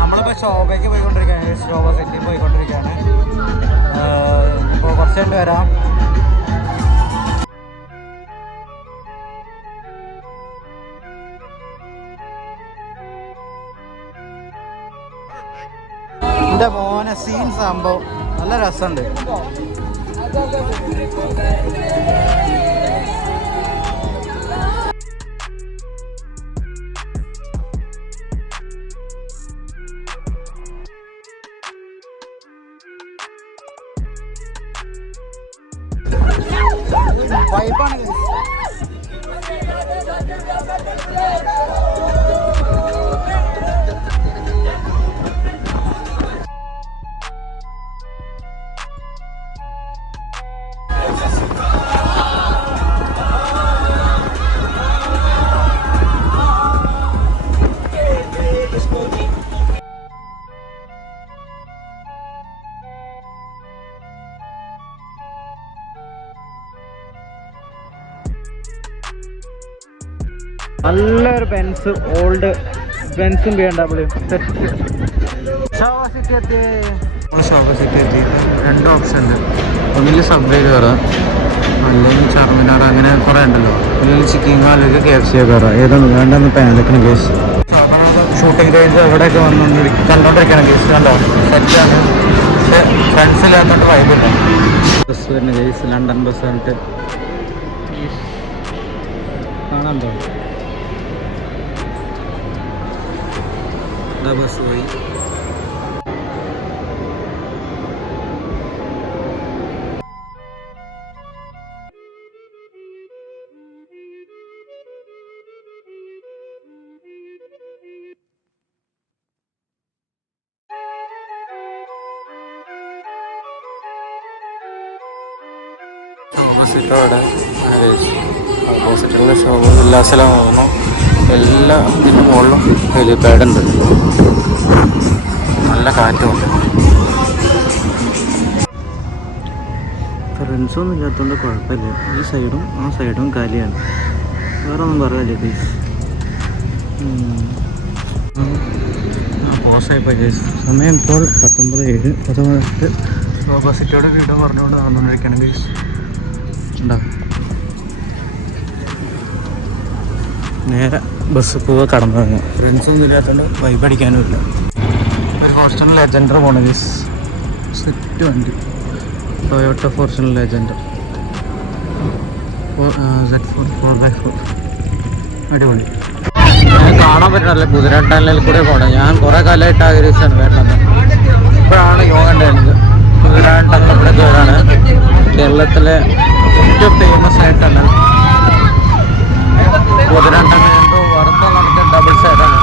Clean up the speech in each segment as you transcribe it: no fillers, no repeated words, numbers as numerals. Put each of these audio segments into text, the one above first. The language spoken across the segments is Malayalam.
നമ്മളിപ്പോൾ ശോഭയ്ക്ക് പോയിക്കൊണ്ടിരിക്കുകയാണ്, ശോഭ സിറ്റിയിൽ പോയിക്കൊണ്ടിരിക്കുകയാണ്. ഇപ്പോൾ കുറച്ച് കഴിഞ്ഞ് വരാം. എൻ്റെ മോനെ സീൻ സംഭവം നല്ല രസമുണ്ട്. വൈബാണ്. നല്ലൊരു ബെൻസ്, ഓൾഡ് ബെൻസും BMW സെറ്റ്. ശോഭ സിറ്റി എത്തി. രണ്ട് ഓപ്ഷൻ ഉണ്ട്. ഒന്നിൽ സബ്വേ കയറാം, അല്ലെങ്കിൽ ചാർമിനാർ, അങ്ങനെ കുറേ ഉണ്ടല്ലോ. അല്ലെങ്കിൽ ചിക്കൻ അല്ലെങ്കിൽ KFC കയറാം. ഏതാണ് വേണ്ടെന്ന് പാനിക്കണം കേസ്. ഷൂട്ടിംഗ് റേഞ്ച് എവിടെയൊക്കെ കണ്ടോണ്ടിരിക്കണം കേസ്. കണ്ടോ സെറ്റാണ്, പക്ഷെ ഫ്രണ്ട്സില്ലാത്തോണ്ട് വൈബില്ല. ബസ് വരുന്ന കേസ്, ലണ്ടൻ ബസ് പറഞ്ഞിട്ട് കാണാൻ ബസ് പോയി. ഓപ്പോസിറ്റോടെ ഓപ്പോസിറ്റുള്ള ഷോപ്പ് ഉല്ലാസലം പോകുന്നു. എല്ലാ ഇതിൻ്റെ മുകളിലും ഹെലിപാഡ് ഉണ്ട്. നല്ല കാറ്റുമുണ്ട്. ഫ്രണ്ട്സൊന്നും ഇല്ലാത്തതുകൊണ്ട് കുഴപ്പമില്ല. ഈ സൈഡും ആ സൈഡും കാലിയാണ്. വേറെ ഒന്നും പറയാനില്ല. പ്ലീസ് പോസായിപ്പോയി. സമയം ഇപ്പോൾ 19:07. 19:08. ഓപ്പോസിറ്റോടെ വീഡിയോ പറഞ്ഞുകൊണ്ട് നടന്നുകൊണ്ടിരിക്കുകയാണ് പ്ലീസ്. ഉണ്ടാവും നേരെ ബസ് പോവുക, കടന്നു തുടങ്ങുക. ഫ്രണ്ട്സൊന്നും ഇല്ലാത്തതുകൊണ്ട് വൈബ് അടിക്കാനും ഇല്ല. ഒരു ഫോർച്യൂണർ ലെജൻഡർ പോണ ഗീസ്. സെറ്റ് വണ്ടി, ടൊയോട്ട ഫോർച്യൂണർ ലെജൻഡർ Z4 അടിപൊളി. ഞാൻ കാണാൻ പറ്റണല്ല, കുതിരട്ടനിൽ കൂടെ പോകണം. ഞാൻ കുറേ കാലമായിട്ട് ആഗ്രഹിച്ചാണ് വരണമെന്ന്. ഇപ്പോഴാണ് യോഗ കണ്ടുവരുന്നത്. കുതിരട്ടനിൽ കൂടെ കയറാണ് കേരളത്തിലെ ഏറ്റവും ഫേമസ് ആയിട്ടാണ്. കുതിരട്ടനിൽ എന്തോ വർദ്ധ നടത്തിയ ഡബിൾ സൈഡാണ്.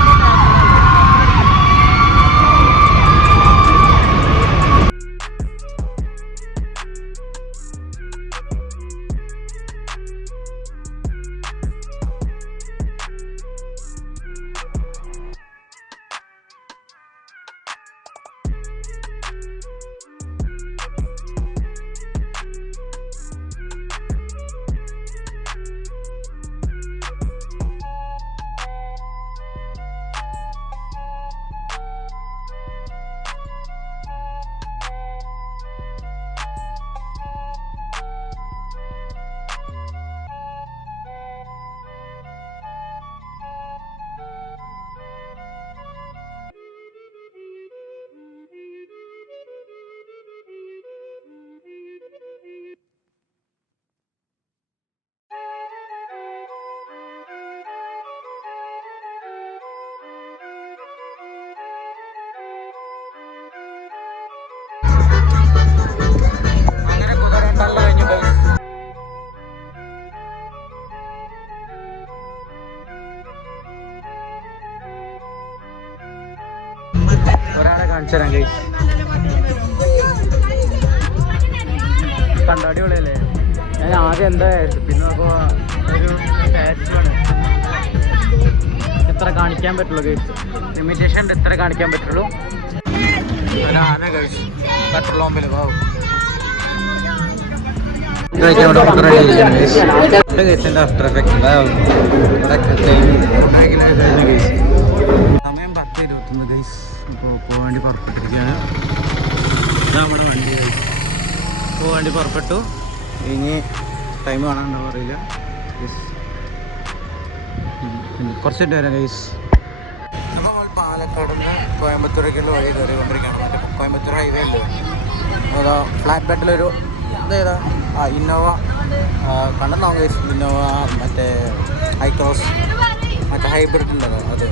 ഒരാളെ കാണിച്ചു തരാം ഗൈസ്. കണ്ടോ അടിപൊളിയല്ലേ? ഞാൻ ആദ്യം എന്തായിരുന്നു, പിന്നെ ഒരു ടാറ്റാണ്. എത്ര കാണിക്കാൻ പറ്റുള്ളൂ ഗൈസ്, ലിമിറ്റേഷൻ എത്ര കാണിക്കാൻ പറ്റുള്ളൂ. ഒരാന ഗൈസ് പെട്രോൾ പമ്പിൽ ആവും. ആഫ്റ്റർ എഫക്ട് സമയം 10:23. ഇന്ന് ഗൈസ് ഇപ്പോൾ പോകാൻ വേണ്ടി പുറപ്പെട്ടിരിക്കുകയാണ്. ഇതാ നമ്മുടെ വണ്ടി ഗൈസ് പോകാൻ വേണ്ടി പുറപ്പെട്ടു. ഇനി ടൈം കാണാനുണ്ടോ അറിയില്ല. കുറച്ചിട്ട് വരാം ഗൈസ്. നമ്മൾ പാലക്കാട് നിന്ന് കോയമ്പത്തൂരേക്കുള്ള വഴി കയറിക്കൊണ്ടിരിക്കുകയാണ്. മറ്റേ കോയമ്പത്തൂർ ഹൈവേ ഉണ്ട്. ഏതാ ഫ്ലാറ്റ് ബെഡിലൊരു ഇതേതാ ഇന്നോവ കണ്ടെന്നാവും ഗൈസ്. ഇന്നോവ മറ്റേ ഹൈക്രോസ് മറ്റേ ഹൈബ്രിഡ് ഉണ്ടല്ലോ അത്.